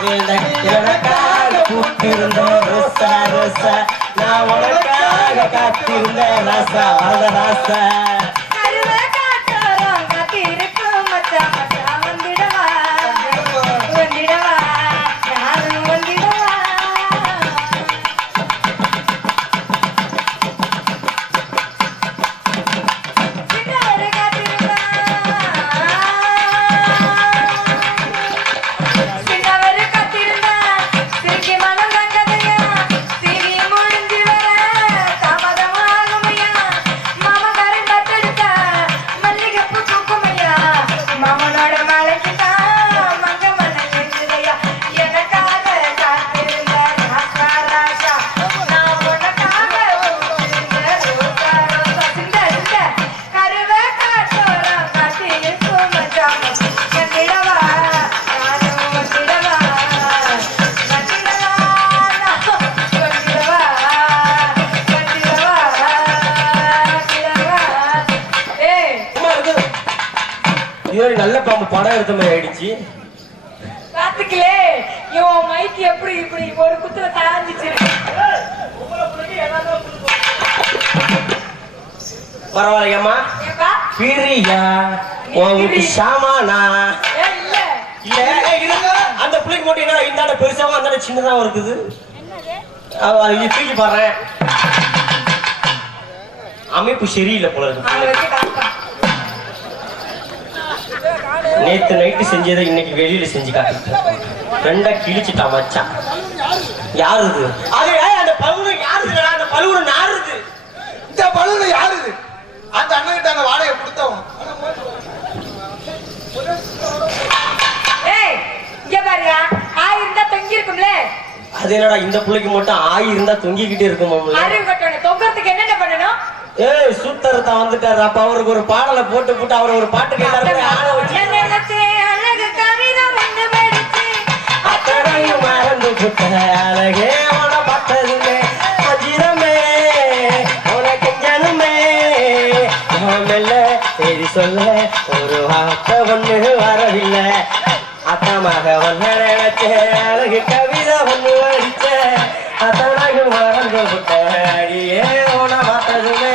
எனக்காக கூட்டிருந்த ரோசா ரோசா நான் உனக்காக காத்திருந்த ராசா வர ராசா நல்ல பாம்பு படம் எடுத்த மாதிரி ஆயிடுச்சு. பாத்துக்கலே இவன் மைக்கு எப்படி இப்படி ஒரு குத்துல தாழ்ந்துச்சு. பரவாயில்லையம்மா பிரியா உன் சாமானா இல்ல அந்த பிள்ளைக்கு மட்டும் என்ன இந்த பெருசாவும் அந்த சின்னதாவும் இருக்குது. தூக்கி பாடுறேன் அமைப்பு சரியில்லை போல இருக்கு. நேத்து நைட்டு செஞ்சதை இன்னைக்கு வெளியில செஞ்சு காட்டு ரெண்டா கிழிச்சுட்டா மச்சான். யாருது அந்த பலூன யாருது? அந்த பலூன நாருது. இந்த பலூன யாருது? அந்த அண்ணன் கிட்ட அந்த வாடகை கொடுத்தவன். ஏய் இங்க பாருயா ஆய் இருந்தா தொங்கி இருக்கும்ல. அது என்னடா இந்த புள்ளைக்கு மட்டும் ஆய் இருந்தா தொங்கிக்கிட்டே இருக்குமாம்ல. அறிவு கட்டணும். தொங்கறதுக்கு என்னென்ன பண்ணணும்? ஏய் சூத்தரத்தா வந்துட்டாரு. அப்ப அவருக்கு ஒரு பாடலை போட்டு அவர் ஒரு பாட்டு கேட்டாரு. அழகு கவிதை வந்து படிச்சு அத்தனையும் மறந்து புட்ட அழகே உன பட்டதுமே அஜிரமே உனக்கு ஜனுமே மெல்ல சரி சொல்ல ஒரு வார்த்தை ஒண்ணு வரவில்லை. அத்தமாக ஒன்ன நினைச்ச அழகு கவிதை ஒண்ணு படிச்ச அத்தனையும் மறந்து புட்ட அடியே உன பார்த்ததுமே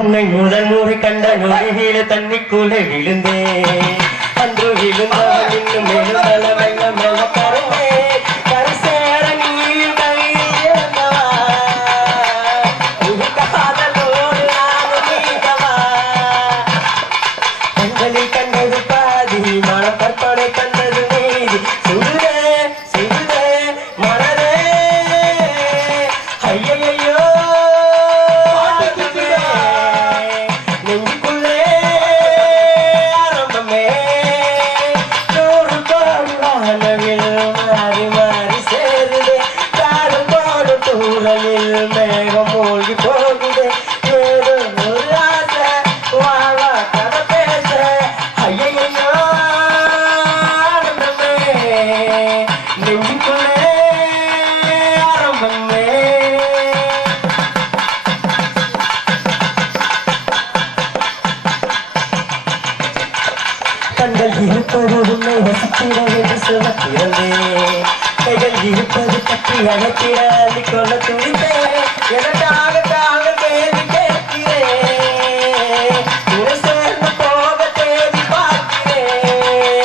உன்னை முதல் முறை கண்ட நொடியில தண்ணிக்குள்ளே விழுந்தேன் அன்று விழுந்தவன் இன்னும் விழுந்தல மெல்ல மெல்ல கருமே கரிசேர நீயும் கையில் வந்தவா இது காதலோடு நானும் நீங்கவா கண்களில் கண்டது பாதி மனம் கற்பனை கண்டது நீதி சுடுதே சுடுதே மனதே ஐயையோ நெஞ்சுக்குள்ளே ஆரம்பமே நூறு கோடி வானவில் மாறி மாறி சேருதே காடு போடு தூரலில் மேகம் மூழ்கி போகுதே ஏதோ ஒரு ஆசை வா வா கதை பேச ஐயையோ ஆனந்தமே நெஞ்சுக்குள்ளே ஆரம்பமே கண்கள் இருப்பது உன்னை ரசித்திட என்று சொல்ல பிறந்தேன் கைகள் இருப்பது பற்றி அழைத்திட அள்ளிக்கொள்ள துணித்தேன் எனக்காக தாங்கள் கேள்வி கேட்கிறேன் துணை சேர்ந்து போக தேடி பார்க்கிறேன்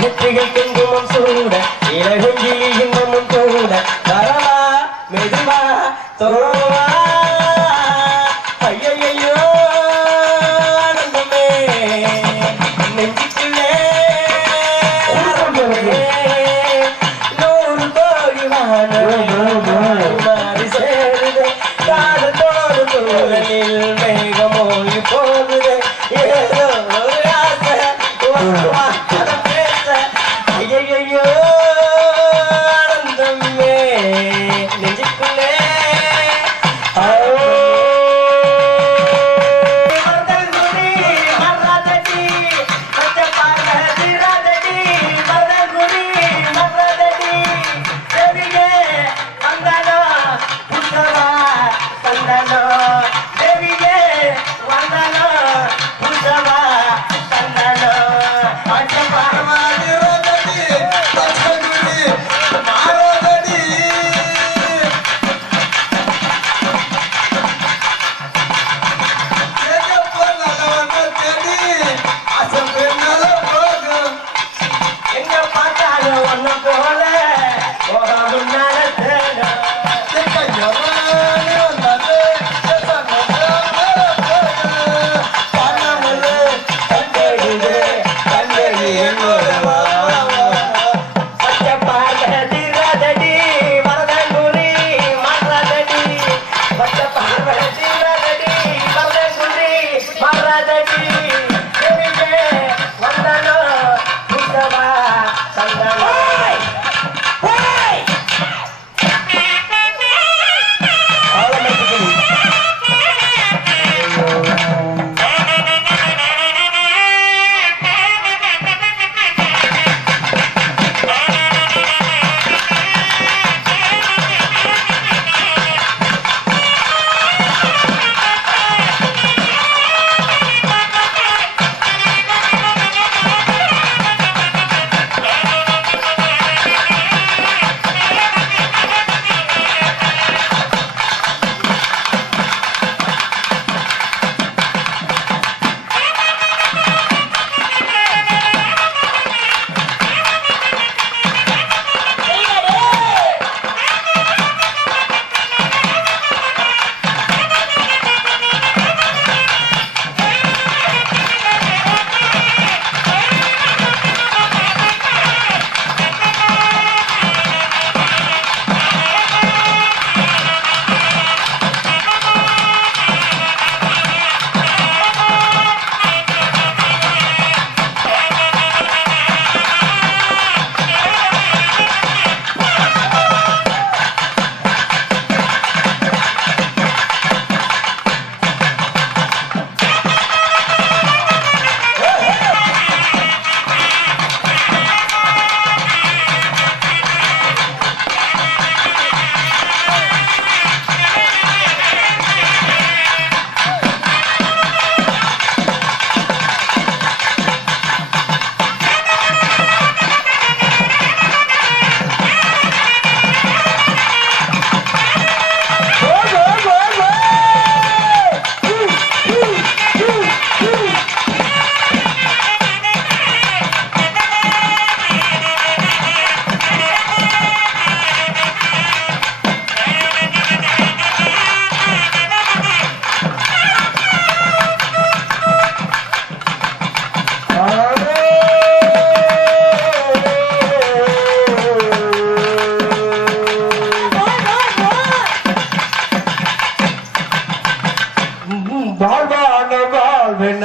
நெற்றிகள் குங்குமம் சூட இளவெஞ்சில் இன்னமும் கூட வரவா மெதுவா தோவா ஐயையோ ஆனந்தமே நெஞ்சுக்குள்ளே நூறு கோடி வானம் மாறி சேருதே காலத்தோடு தூரலில் மேகம் மூழ்கி போகுதே ஏதோ ஒரு ஆசை வா கதை பேச ஐயையோ ஆனந்தமே நெஞ்சுக்குள்ளே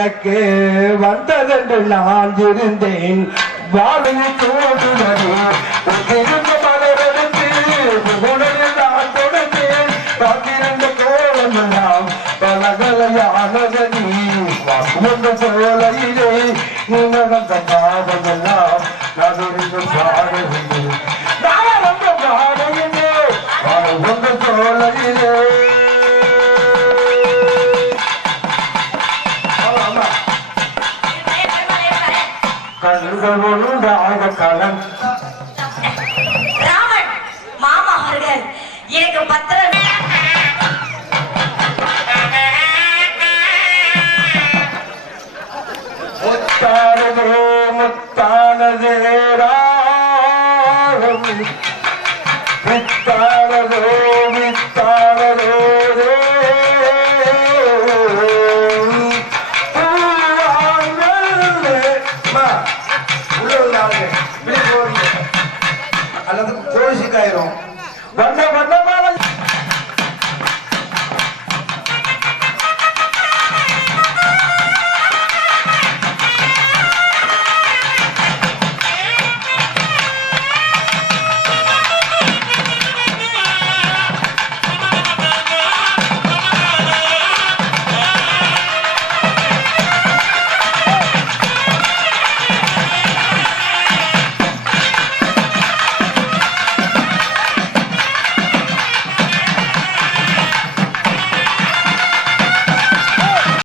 எனக்கு வந்ததென்று நான் இருந்தேன் வாழ்வு தோன்றுவது